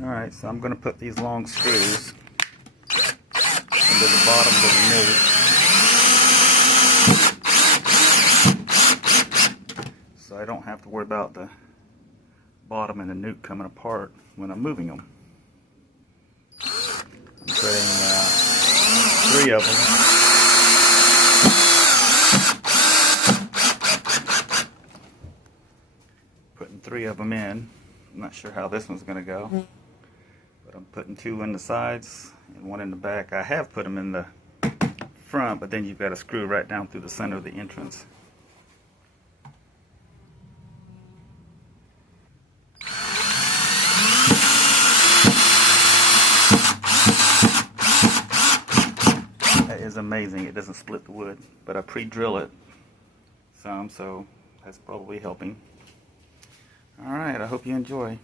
Alright, so I'm going to put these long screws into the bottom of the nute, so I don't have to worry about the bottom and the nute coming apart when I'm moving them. I'm putting 3 of them. Putting 3 of them in. I'm not sure how this one's going to go, but I'm putting 2 in the sides and 1 in the back. I have put them in the front, but then you've got to screw right down through the center of the entrance. That is amazing. It doesn't split the wood, but I pre-drill it some, so that's probably helping. Alright, I hope you enjoy.